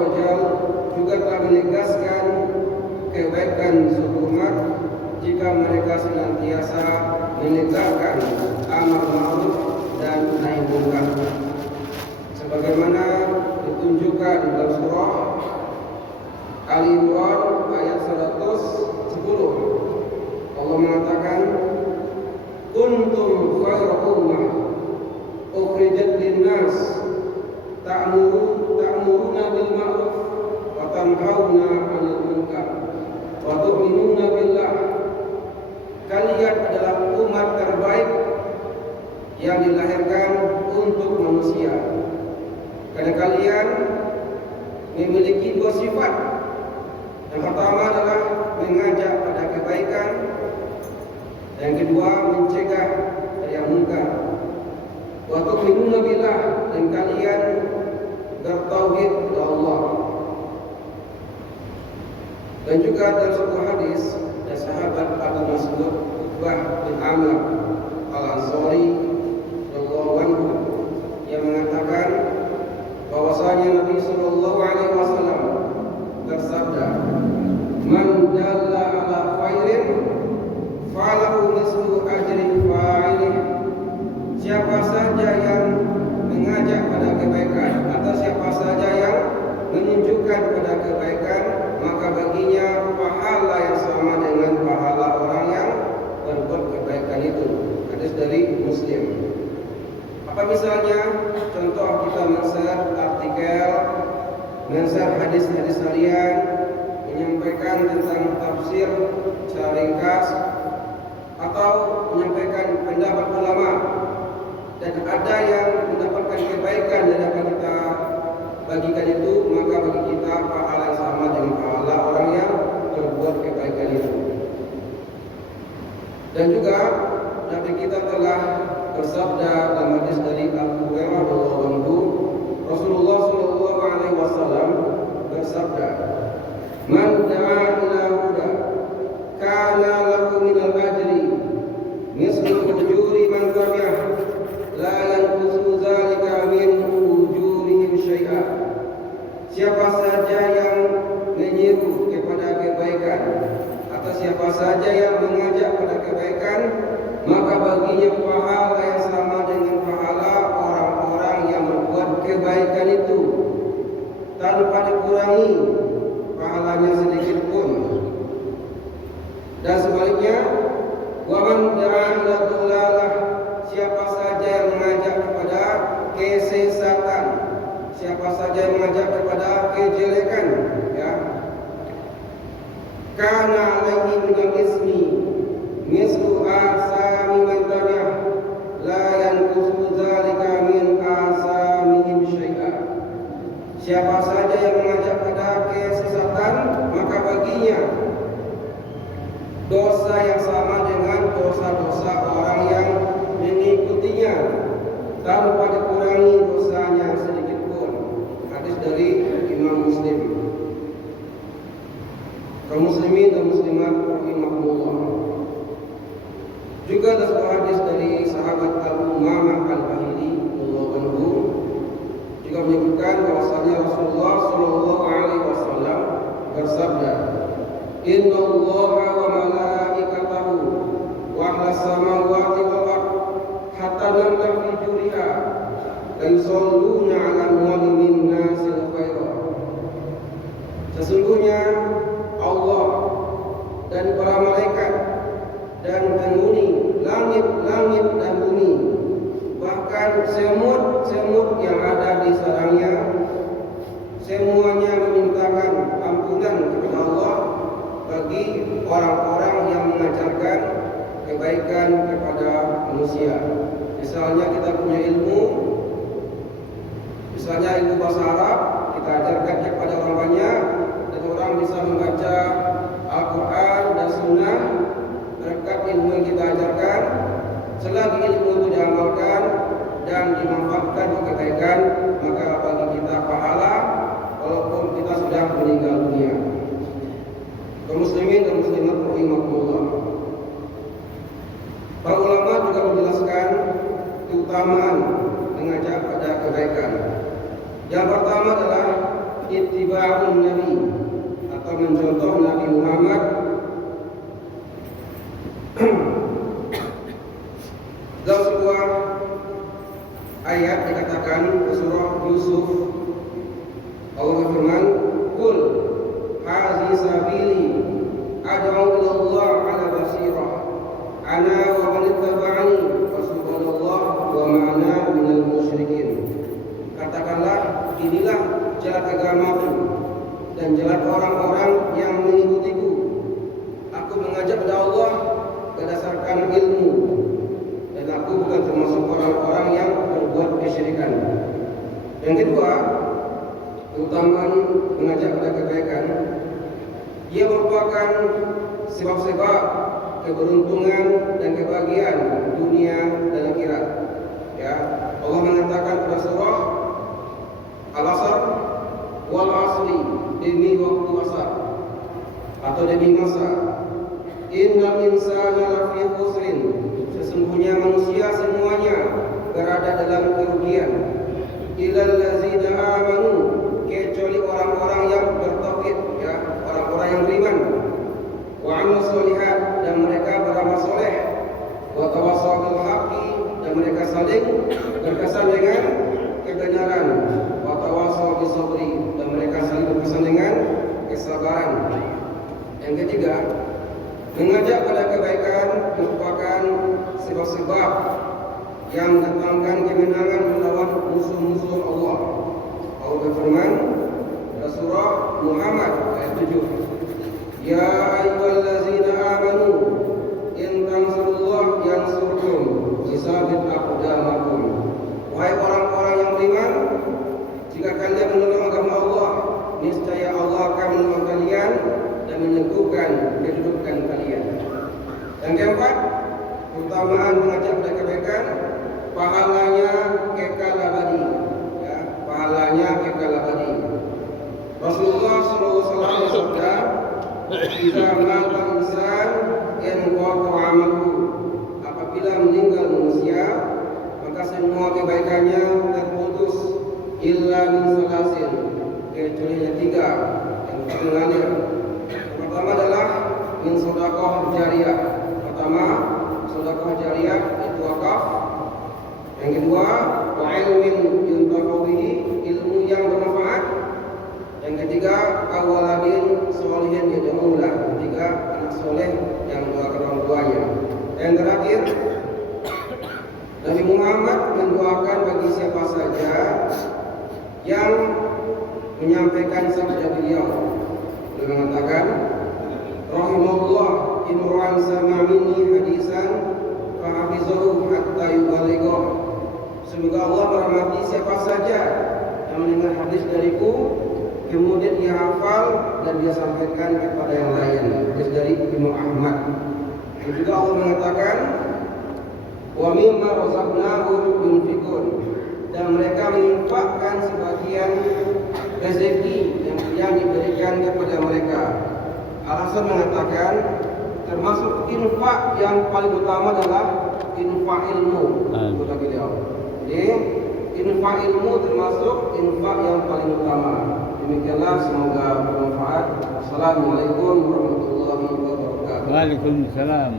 wa Jalla juga telah menegaskan kebaikan suku umat jika mereka senantiasa menegakkan amar ma'ruf dan nahi munkar. Sebagaimana ditunjukkan dalam surah Ali Imran ayat 110 Allah mengatakan kuntum khairu ummah ukhrijat linnas ta'muru ta'muruna bil ma'ruf wa tanhauna 'anil munkar wa tu'minuna billah kalian adalah umat terbaik yang dilahirkan untuk manusia. Karena kalian memiliki dua sifat. Yang pertama adalah mengajak pada kebaikan yang kedua mencegah dari yang munkar wa tu'minuna billah dan kalian bertauhid kepada Allah. Dan juga dalam bahwasanya Nabi sallallahu alaihi wasallam bersabda man dalla ala khairin falahu mislu ajri fa'ilih. Siapa saja yang mengajak pada kebaikan atau siapa saja yang menunjukkan pada apa misalnya? Contoh kita men-share artikel men-share hadis-hadis harian menyampaikan tentang tafsir secara ringkas atau menyampaikan pendapat ulama. Dan ada yang mendapatkan kebaikan dari apa kita bagikan itu maka bagi kita pahala yang sama dengan pahala orang yang berbuat kebaikan itu. Dan juga Nabi kita telah bersabda dalam hadis dari Abu Hurairah radhiyallahu Rasulullah sallallahu alaihi wasallam bersabda Man da'a ila huda kana lahu min al-ajri mislu ujuri man tabi'ah la yanqusu dzalika min ujurihim syai'a Siapa saja yang menyeru kepada kebaikan atau siapa saja yang mengajak pada kebaikan maka baginya pahala yang sama dengan pahala orang-orang yang berbuat kebaikan itu tanpa dikurangi pahalanya sedikit pun dan sebaliknya waman da'a ila dhalalah siapa saja yang mengajak kepada kesesatan siapa saja yang mengajak kepada kejelekan ya min ismi mislu asami man tabi'ah la yanqusu dzalika min asamihim syai'a siapa saja yang mengajak pada kesesatan maka baginya dosa yang sama dengan dosa-dosa orang yang mengikutinya tanpa dikurangi dosanya sedikit pun. Hadis dari Imam Muslim kaum muslimin dan muslimat rahimahullah juga ada sebuah hadis dari sahabat Abu Umamah Al-Bahili radhiyallahu anhu juga menyebutkan bahwasanya Rasulullah sallallahu alaihi wasallam bersabda Inna Allah wa malaikatahu wa ahla samawati wal ard hatta namla fi juriha la ala muallimin nasil khaira. Sesungguhnya dan para malaikat dan penghuni langit-langit dan bumi bahkan semut-semut yang ada di sarangnya semuanya memintakan ampunan kepada Allah bagi orang-orang yang mengajarkan kebaikan kepada manusia. Misalnya kita punya ilmu, misalnya ilmu bahasa Arab, kita ajarkan kepada orang banyak dan orang bisa membaca Al-Quran Sunnah berkat ilmu yang kita ajarkan. Selagi ilmu itu diamalkan dan dimanfaatkan untuk kebaikan, maka bagi kita pahala walaupun kita sudah meninggal dunia kaum muslimin dan muslimat rahimahullah. Para ulama juga menjelaskan keutamaan mengajak pada kebaikan. Yang pertama adalah ittiba'un nabi atau mencontoh Nabi Muhammad dalam sebuah ayat dikatakan di surah Yusuf. Allah berfirman Kul hazi sabili ad'u ila Allah ala basirah ana wa man ittaba'ani wa subhanallah wa ma'ana minal musyrikin. Katakanlah inilah jalan agamaku dan jalan orang-orang yang mengikutiku. Aku mengajak kepada Allah berdasarkan ilmu. Dan aku bukan termasuk orang-orang yang berbuat kesyirikan. Yang kedua, keutamaan mengajak pada kebaikan, ia merupakan sebab-sebab keberuntungan dan kebahagiaan dunia dan akhirat. Ya, Allah mengatakan pada surah Al-Asr wal asri demi waktu asar atau demi masa Innal insana lafi khusrin Sesungguhnya manusia semuanya berada dalam kerugian. Ilal lazina amanu Kecuali orang-orang yang bertauhid ya, Orang-orang yang beriman. Wa solihat Dan mereka beramal soleh. Wa tawasaw bil haqqi Dan mereka saling berkesan dengan kebenaran. Wa tawasaw bis sabri Dan mereka saling berkesan dengan kesabaran. Yang ketiga Mengajak pada kebaikan merupakan sebab-sebab yang mendatangkan kemenangan melawan musuh-musuh Allah. Allah berfirman dalam surah Muhammad ayat 7. Ya ayyuhallazina amanu in tansurullah yansurkum yusabit aqdamakum. Wahai orang-orang yang beriman, jika kalian menolong agama Allah, niscaya Allah akan menolong kalian dan meneguhkan kedudukan kalian. Yang keempat, keutamaan mengajak pada kebaikan, pahalanya kekal abadi. Ya, pahalanya kekal abadi. Rasulullah SAW bersabda, "Jika mata insan yang amalu." Apabila meninggal manusia, maka semua kebaikannya terputus illa min salasin kecuali yang tiga yang mengalir pertama adalah min sedekah jariah. Pertama, sedekah jariah itu wakaf. Yang kedua, wa ilmin yuntafa'u bihi, ilmu yang bermanfaat. Yang ketiga, awaladin solihin yad'ulah. Ketiga, anak soleh yang mendoakan orang tuanya. Yang terakhir, Nabi Muhammad mendoakan bagi siapa saja yang menyampaikan sabda beliau. Beliau mengatakan, Semoga Allah merahmati siapa saja yang mendengar hadis dariku kemudian dia hafal dan dia sampaikan kepada yang lain. Hadis dari Imam Ahmad. Dan juga Allah mengatakan wa mimma razaqnahum yunfikun dan mereka menginfakkan sebagian rezeki yang, yang diberikan kepada mereka. Alasan mengatakan termasuk infak yang paling utama adalah infak ilmu. Kata beliau. Jadi infak ilmu termasuk infak yang paling utama. Demikianlah semoga bermanfaat. Assalamualaikum warahmatullahi wabarakatuh. Waalaikumsalam.